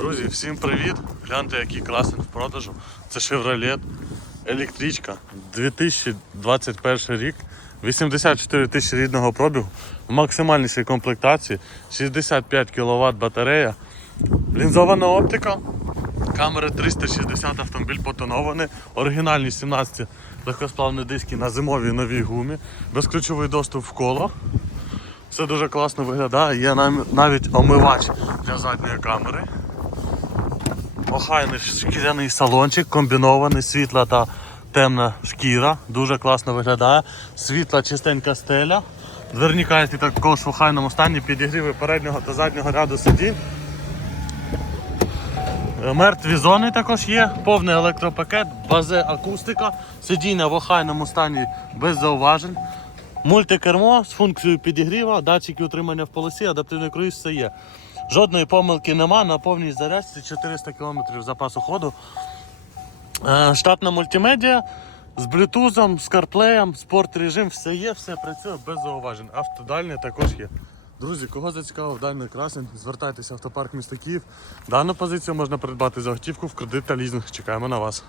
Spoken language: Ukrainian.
Друзі, всім привіт! Гляньте, який красень в продажу. Це Chevrolet електричка 2021 рік. 84 тисячі рідного пробігу, в максимальнішій комплектації, 65 кВт батарея, лінзована оптика, камери 360 автомобіль потонований, оригінальні 17 легкосплавні диски на зимовій новій гумі, безключовий доступ в коло. Все дуже класно виглядає. Є навіть омивач для задньої камери. Охайний шкіряний салончик, комбінований, світла та темна шкіра. Дуже класно виглядає. Світла чистенька стеля. Дверні карти також в охайному стані, підігріви переднього та заднього ряду сидінь. Е, Мертві зони також є, повний електропакет, базе акустика, сидіння в охайному стані без зауважень. Мультикермо з функцією підігріва, датчики утримання в полосі, адаптивний круїз все є. Жодної помилки нема, на повній зарядці 400 км запасу ходу. Е, Штатна мультимедіа з блютузом, з карплеєм, спорт режим, все є, все працює без зауважень. Автодальне також є. Друзі, кого зацікавив дальний красень, звертайтеся в автопарк міста Київ. Дану позицію можна придбати за готівку в кредит та лізинг. Чекаємо на вас.